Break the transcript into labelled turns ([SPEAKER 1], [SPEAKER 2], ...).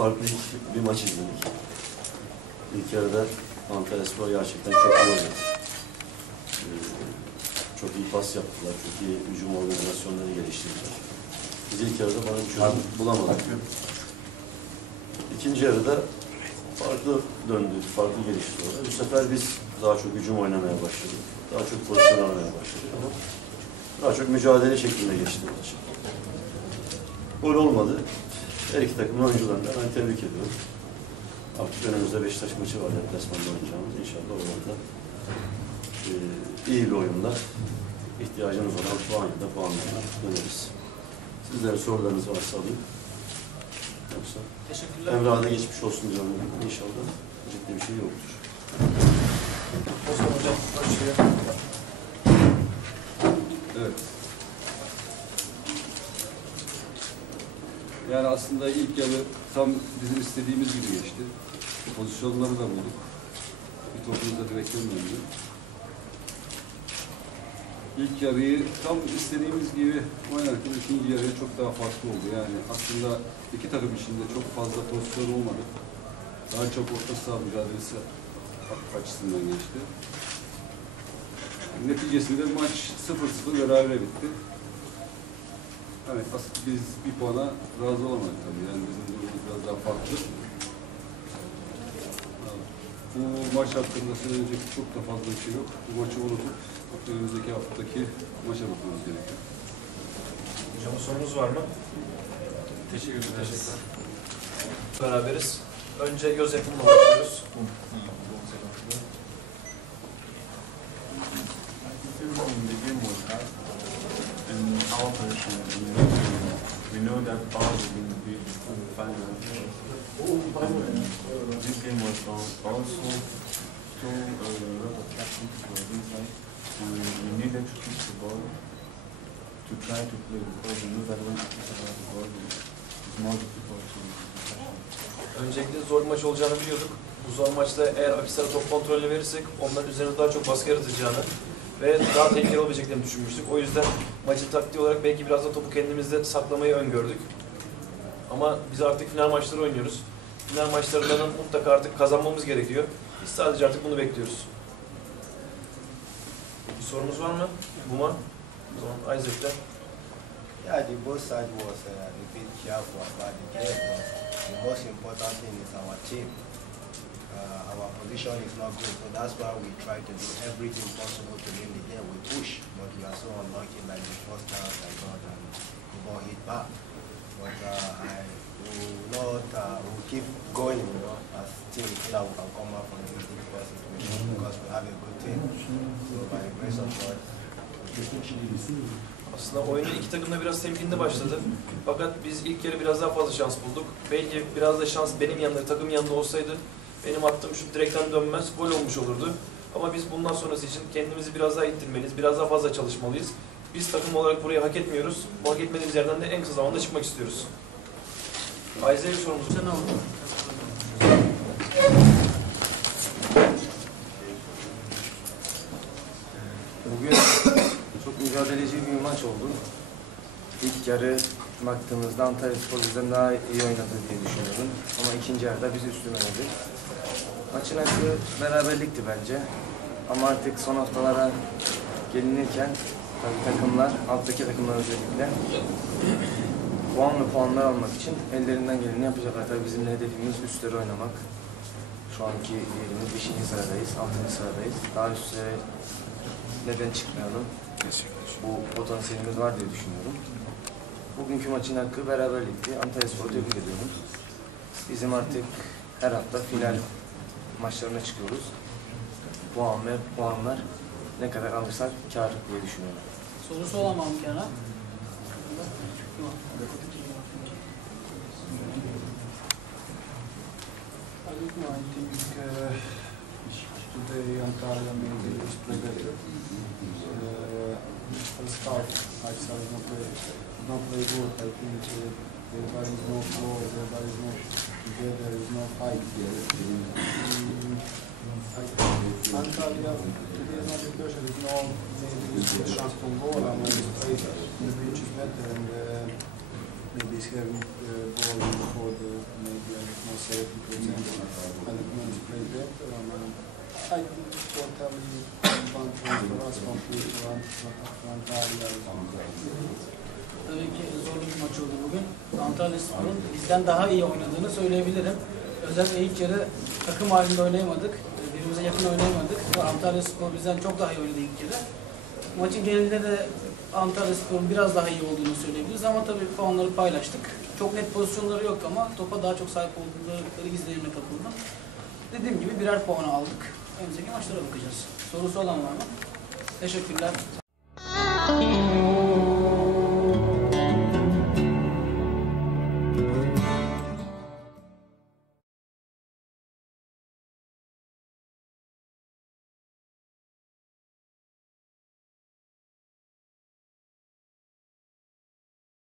[SPEAKER 1] farklı bir maç izledik. İlk yarıda Antalya Spor gerçekten çok iyi oynadı. Ee, çok iyi pas yaptılar, çok iyi hücum organizasyonları geliştirdiler. Biz ilk yarıda bana bir çözüm bulamadık. İkinci yarıda farklı döndü, farklı gelişti orada. Bu sefer biz daha çok hücum oynamaya başladık. Daha çok pozisyon aramaya başladık ama daha çok mücadele şeklinde geçti maç. Gol olmadı. Her iki takımın oyuncularını da ben tebrik ediyorum. Artık önümüzde Beşiktaş maçı var deplasmanda oynayacağımız. İnşallah orada e, iyi bir oyunda ihtiyacımız olan puan ya da puanlarla döneriz. Sizlerin sorularınız varsa alayım. Yoksa
[SPEAKER 2] Teşekkürler.
[SPEAKER 1] Emrah'a da geçmiş olsun diyorum. İnşallah ciddi bir şey yoktur.
[SPEAKER 2] Osman Hocam başlıyor.
[SPEAKER 3] Evet. Yani aslında ilk yarı tam bizim istediğimiz gibi geçti. Pozisyonları da bulduk. Bir topumuz da direkten döndü. İlk yarıyı tam istediğimiz gibi oynarken ikinci yarıya çok daha farklı oldu. Yani aslında iki takım içinde çok fazla pozisyon olmadı. Daha çok orta saha mücadelesi açısından geçti. Neticesinde maç 0-0 beraber bitti. Evet, aslında biz bir puana razı olamadık tabii. Yani bizim durumumuz biraz daha farklı. Bu maç hakkında söyleyecek çok da fazla bir şey yok. Bu maçı unutup önümüzdeki haftaki maça bakmamız gerekiyor.
[SPEAKER 2] Hocam sorunuz var mı? Teşekkür ederiz. Beraberiz. Önce Yosef'inle başlıyoruz.
[SPEAKER 4] the our position, we know, that going to be the final. And this game was al- also so a lot of tactics was inside. We, needed to keep the ball to try to play because we know that when you keep the ball, it's more difficult to.
[SPEAKER 2] Öncelikle zor bir maç olacağını biliyorduk. Bu zor maçta eğer Akisar'a top kontrolünü verirsek onların üzerine daha çok baskı yaratacağını ve daha tehlikeli olabileceklerini düşünmüştük. O yüzden maçı taktiği olarak belki biraz da topu kendimizde saklamayı öngördük. Ama biz artık final maçları oynuyoruz. Final maçlarından mutlaka artık kazanmamız gerekiyor. Biz sadece artık bunu bekliyoruz. Bir sorumuz var mı? Buma? O zaman Isaac'le.
[SPEAKER 5] Yeah, the both side was uh, a bit careful about the game, but the most important thing is our team. Uh, our position is not good, so that's why we try to do everything possible to win the game. We push, but we are so unlucky like the first chance I got and the ball hit back. But uh, I will not, uh, will keep going, you know, as team that we can come out from this difficult situation because we have a good team. So by the grace of God,
[SPEAKER 2] Aslında oyunda iki takım da biraz temkinli başladı. Fakat biz ilk yarı biraz daha fazla şans bulduk. Belki biraz da şans benim yanında, takım yanında olsaydı benim attığım şut direkten dönmez, gol olmuş olurdu. Ama biz bundan sonrası için kendimizi biraz daha ittirmeliyiz, biraz daha fazla çalışmalıyız. Biz takım olarak burayı hak etmiyoruz. Bu hak etmediğimiz yerden de en kısa zamanda çıkmak istiyoruz. Ayze'ye bir sorumuz var.
[SPEAKER 6] Bugün çok mücadeleci bir maç oldu. İlk yarı baktığımızda Antalya Spor bizden daha iyi oynadı diye düşünüyorum. Ama ikinci yarıda bizi üstün oynadı. Maçın aklı beraberlikti bence. Ama artık son haftalara gelinirken tabii takımlar, alttaki takımlar özellikle puan ve puanlar almak için ellerinden geleni yapacaklar. Tabii bizim de hedefimiz üstleri oynamak. Şu anki yerimiz 5. sıradayız, 6. sıradayız. Daha üstlere neden çıkmayalım? Bu potansiyelimiz var diye düşünüyorum. Bugünkü maçın hakkı beraberlikti. Antalya Spor'u tebrik ediyorum. Bizim artık her hafta final maçlarına çıkıyoruz. Puan ve puanlar ne kadar alırsak kar diye düşünüyorum.
[SPEAKER 7] Sorusu olan mı Kenan?
[SPEAKER 8] I think uh, today Antalya maybe is better. Uh, first half, I saw not play, not play good. I think uh, there is no flow, there is no together, there is no fight. Mm, I- Antalya today is not the question. There's no maybe good chance to goal. and we play the pitch is better and. Uh, maybe having the ball before the maybe a bit more safety present. And the men play that. Um, I think totally
[SPEAKER 7] Tabii ki zorlu bir maç oldu bugün. Antalya Spor'un bizden daha iyi oynadığını söyleyebilirim. Özellikle ilk yarı takım halinde oynayamadık. Birbirimize yakın oynayamadık. Antalya Spor bizden çok daha iyi oynadı ilk yarı. Maçın genelinde de Antalya Spor'un biraz daha iyi olduğunu söyleyebiliriz ama tabii puanları paylaştık. Çok net pozisyonları yok ama topa daha çok sahip oldukları izlenimine kapıldım. Dediğim gibi birer puan aldık. Önümüzdeki maçlara bakacağız. Sorusu olan var mı? Teşekkürler.